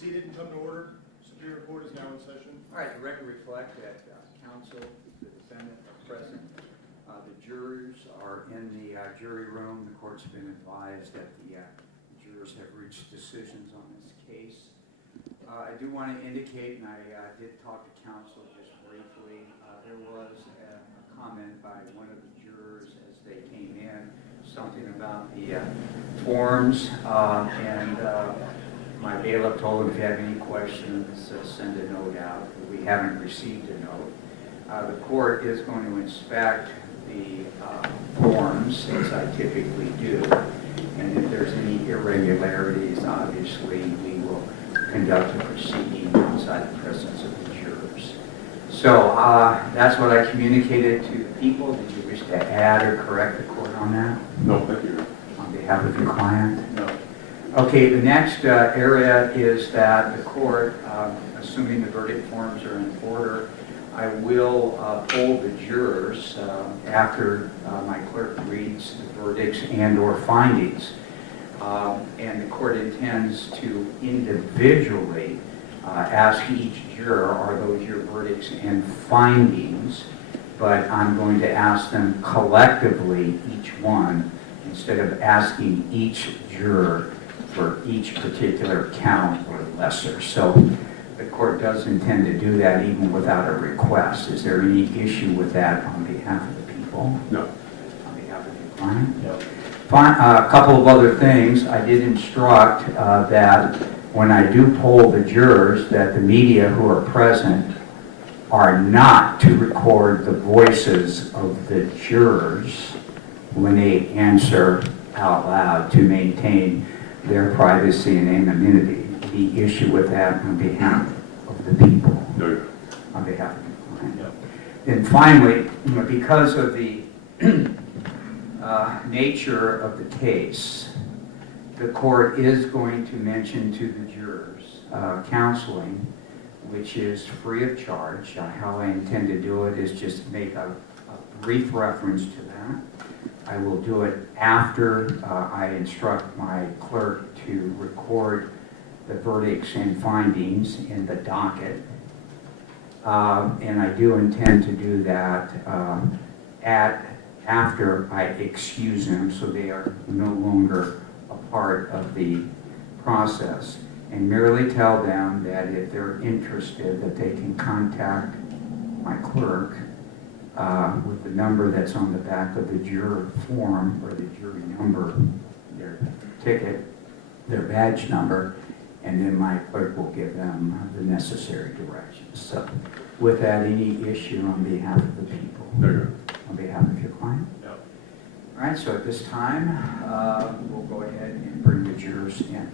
seated and come to order. Superior Court is now in session. All right, the record reflect that counsel, the defendant are present. The jurors are in the jury room. The court's been advised that the jurors have reached decisions on this case. I do want to indicate, and I did talk to counsel just briefly, there was a comment by one of the jurors as they came in, something about the forms, and my bailiff told him if you have any questions, send a note out. We haven't received a note. The court is going to inspect the forms, as I typically do, and if there's any irregularities, obviously we will conduct a proceeding outside the presence of the jurors. So that's what I communicated to the people. Did you wish to add or correct the court on that? No, thank you. On behalf of your client? No. Okay, the next area is that the court, assuming the verdict forms are in order, I will poll the jurors after my clerk reads the verdicts and or findings. And the court intends to individually ask each juror, are those your verdicts and findings? But I'm going to ask them collectively, each one, instead of asking each juror for each particular count or lesser. So the court does intend to do that even without a request. Is there any issue with that on behalf of the people? No. On behalf of your client? No. A couple of other things. I did instruct that when I do poll the jurors, that the media who are present are not to record the voices of the jurors when they answer out loud to maintain their privacy and anonymity. The issue with that on behalf of the people. No. On behalf of the client. No. And finally, because of the nature of the case, the court is going to mention to the jurors counseling, which is free of charge. How I intend to do it is just make a brief reference to that. I will do it after I instruct my clerk to record the verdicts and findings in the docket. And I do intend to do that after I excuse them, so they are no longer a part of the process, and merely tell them that if they're interested, that they can contact my clerk with the number that's on the back of the juror form, or the jury number, their ticket, their badge number, and then my clerk will give them the necessary directions. So with that, any issue on behalf of the people? No. On behalf of your client? No. All right, so at this time, we'll go ahead and bring the jurors in.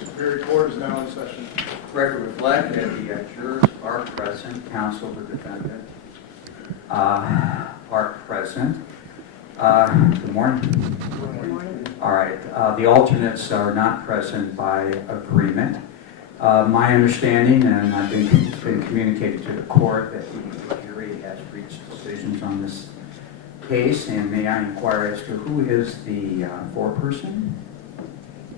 Superior Court is now in session. Record reflect that the jurors are present, counsel, the defendant are present. Good morning. Good morning. All right, the alternates are not present by agreement. My understanding, and I've been communicated to the court, that the jury has reached decisions on this case, and may I inquire as to who is the foreperson?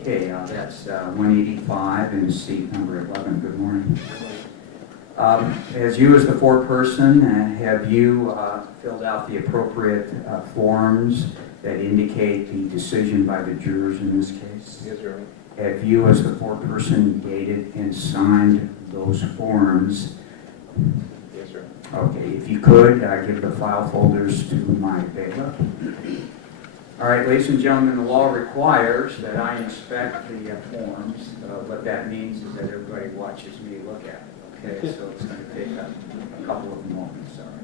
Okay, that's 185 in seat number 11. Good morning. As you as the foreperson, have you filled out the appropriate forms that indicate the decision by the jurors in this case? Yes, Your Honor. Have you as the foreperson dated and signed those forms? Yes, Your Honor. Okay, if you could, give the file folders to my bailiff. All right, ladies and gentlemen, the law requires that I inspect the forms. What that means is that everybody watches me look at it, okay? So it's going to take a couple of moments, all right?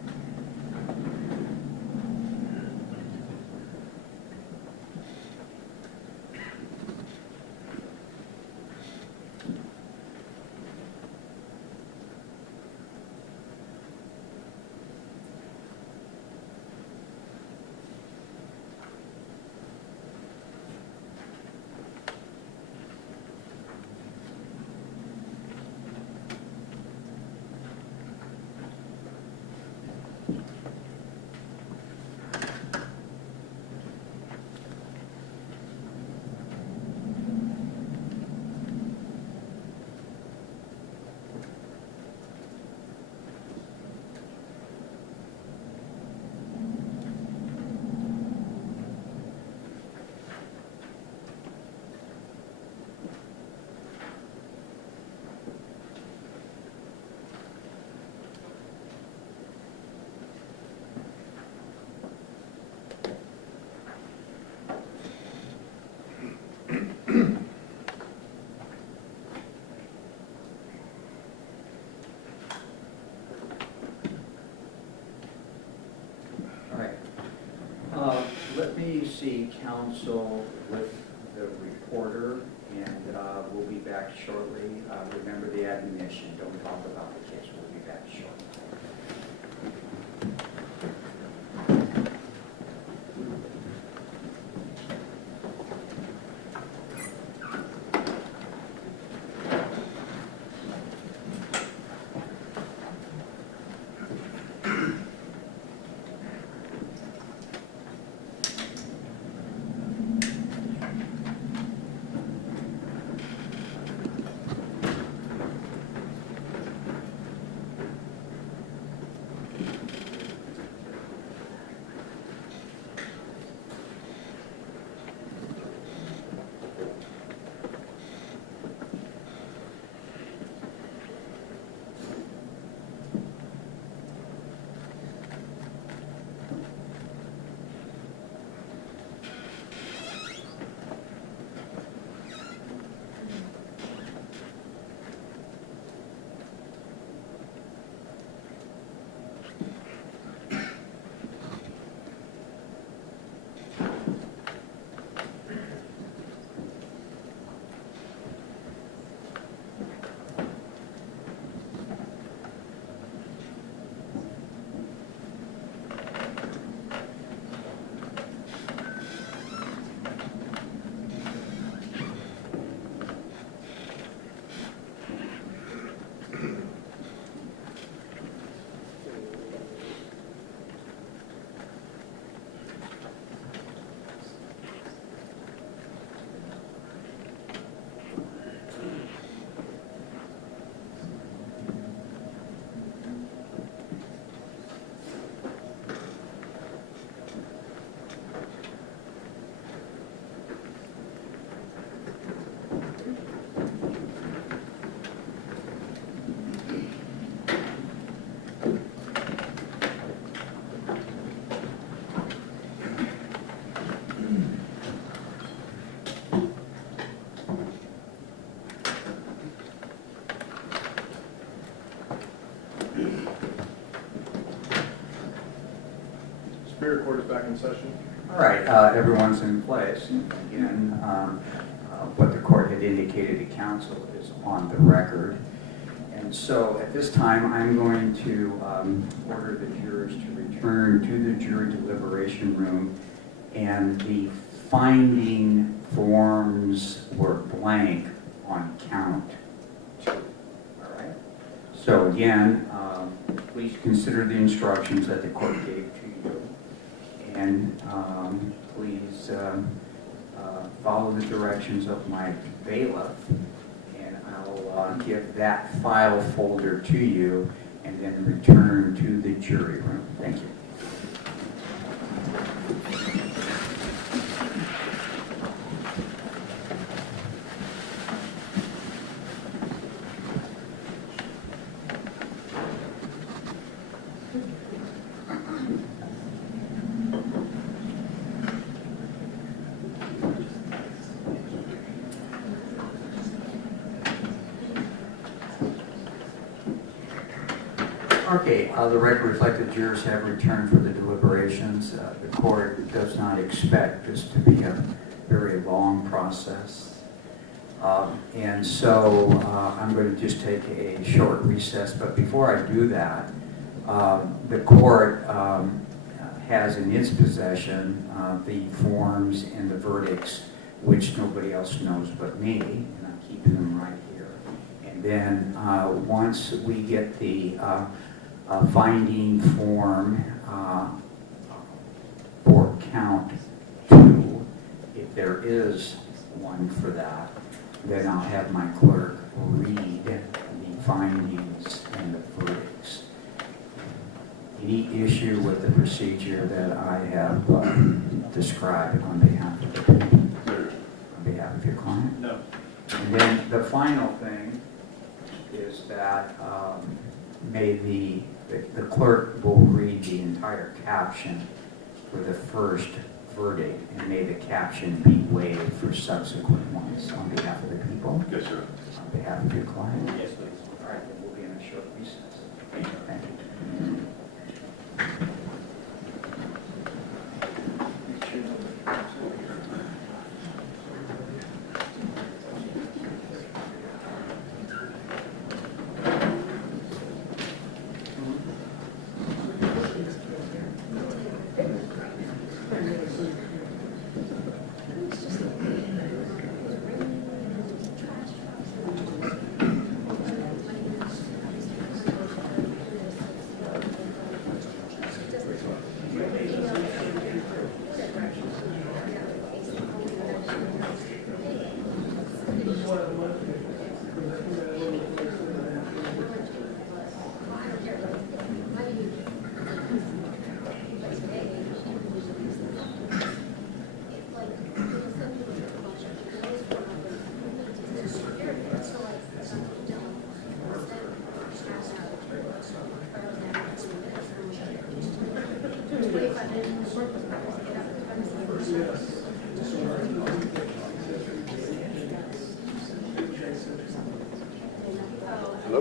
Let me see counsel with the reporter, and we'll be back shortly. Remember the admonition, don't talk about the case. We'll be back shortly. Superior Court is back in session. All right, everyone's in place. Again, what the court had indicated to counsel is on the record. And so at this time, I'm going to order the jurors to return to the jury deliberation room, and the finding forms were blank on count 2. All right? So again, please consider the instructions that the court gave to you. and please follow the directions of my bailiff, and I'll give that file folder to you and then return to the jury room. Thank you. Okay, the record reflected jurors have returned for the deliberations. The court does not expect this to be a very long process. And so I'm going to just take a short recess. But before I do that, the court has in its possession the forms and the verdicts, which nobody else knows but me, and I'm keeping them right here. And then once we get the finding form for count 2, if there is one for that, then I'll have my clerk read the findings and the verdicts. Any issue with the procedure that I have described on behalf of your client? No. And then the final thing is that may the clerk will read the entire caption for the first verdict, and may the caption be waived for subsequent ones on behalf of the people. Yes, sir. On behalf of your client. Yes, please. All right, then we'll be in a short recess. Thank you. Hello?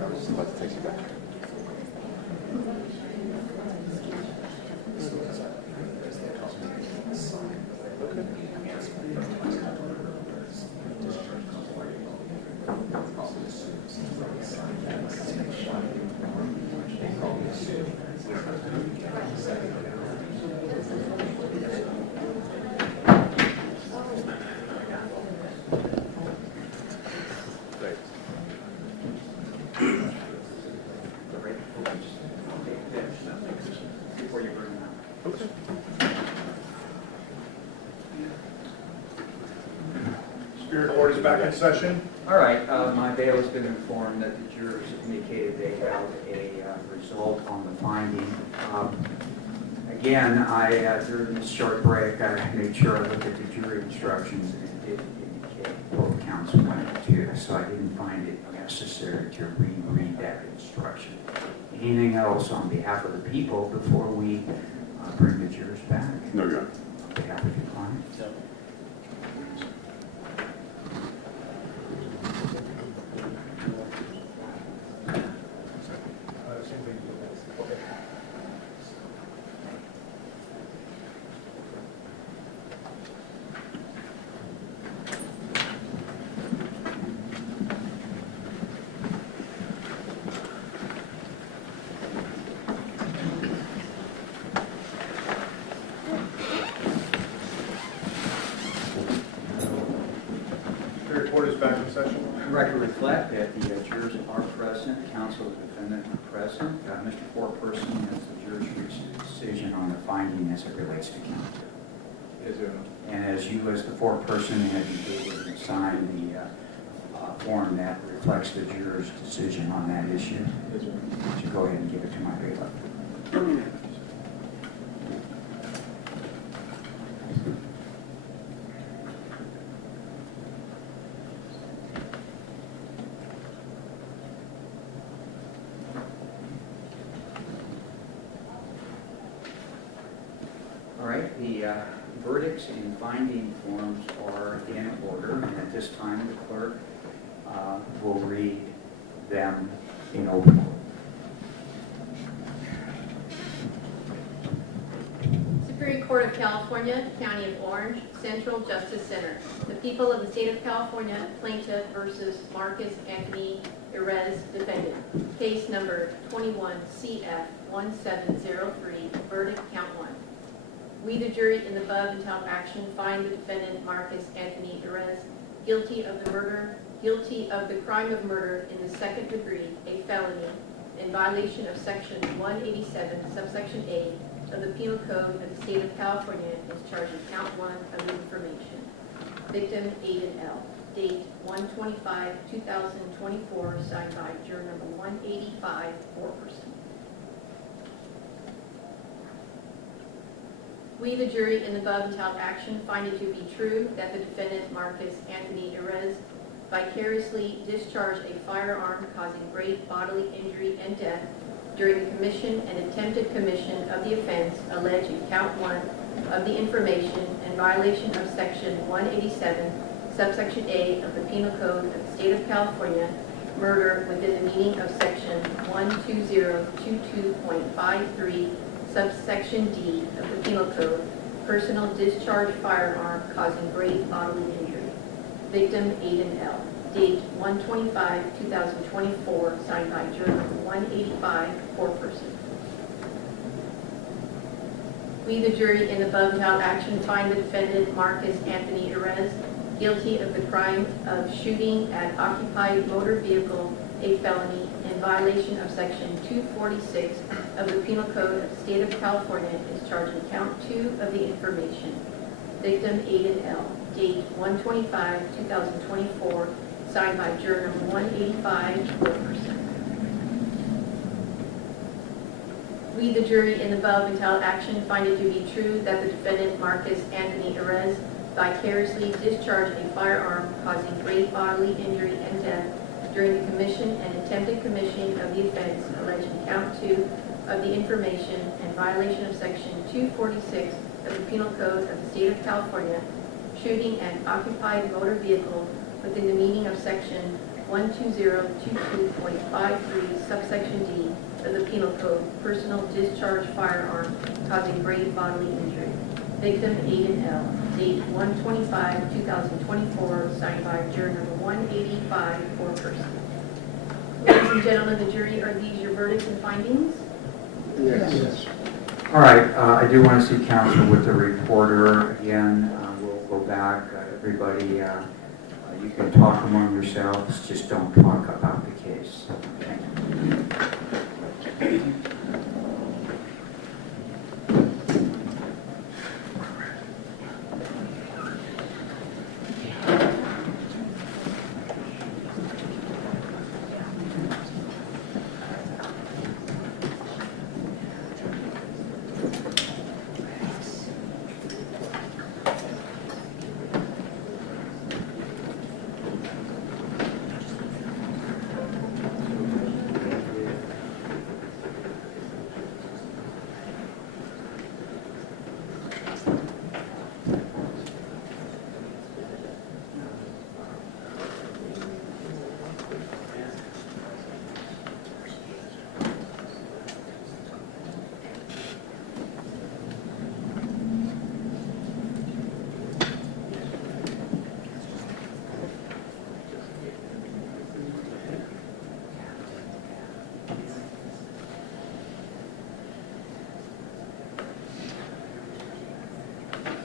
I was about to text you back. Superior Court is back in session. All right, my bail has been informed that the jurors indicated they held a result on the finding. Again, during this short break, I made sure I looked at the jury instructions, and it did indicate both counts 1 and 2, so I didn't find it necessary to reread that instruction. Anything else on behalf of the people before we bring the jurors back? No, Your Honor. On behalf of your client? No. Superior Court is back in session. The record reflect that the jurors are present, counsel and defendant are present. Mr. Foreperson, as the jury jurors reached a decision on the finding as it relates to count two. Yes, sir. And as you, as the foreperson, have you to sign the form that reflects the juror's decision on that issue, Yes, sir. would you go ahead and give it to my bailiff? All right, the verdicts and finding forms are in order, and at this time, the clerk will read them in open court. Superior Court of California, County of Orange, Central Justice Center. The people of the state of California, plaintiff versus Marcus Anthony Perez, defendant. Case number 21 CF 1703, verdict count 1. We, the jury, in the above entitled action, find the defendant Marcus Anthony Perez guilty of the crime of murder in the second degree, a felony, in violation of section 187, subsection A of the Penal Code of the State of California, is charged with count 1 of the information. Victim Aiden L. Date 1/25/2024, signed by juror number 185, foreperson. We, the jury, in the above entitled action, find it to be true that the defendant Marcus Anthony Perez vicariously discharged a firearm causing great bodily injury and death during the commission and attempted commission of the offense alleged in count 1 of the information in violation of section 187, subsection A of the Penal Code of the State of California, murder within the meaning of section 12022.53, subsection D of the Penal Code, personal discharge firearm causing great bodily injury. Victim Aiden L. Date 1/25/2024, signed by juror number 185, foreperson. We, the jury, in the above entitled action, find the defendant Marcus Anthony Perez guilty of the crime of shooting at occupied motor vehicle, a felony, in violation of section 246 of the Penal Code of the State of California, is charged in count 2 of the information. Victim Aiden L. Date 1/25/2024, signed by juror number 185, foreperson. We, the jury, in the above entitled action, find it to be true that the defendant Marcus Anthony Perez vicariously discharged a firearm causing great bodily injury and death during the commission and attempted commission of the offense alleged in count 2 of the information in violation of section 246 of the Penal Code of the State of California, shooting an occupied motor vehicle within the meaning of section 12022.53, subsection D of the Penal Code, personal discharge firearm causing great bodily injury. Victim Aiden L. Date 1/25/2024, signed by juror number 185, foreperson. Ladies and gentlemen of the jury, are these your verdicts and findings? Yes. All right, I do want to see counsel with the reporter again. We'll go back. Everybody, you can talk among yourselves, just don't talk about the case.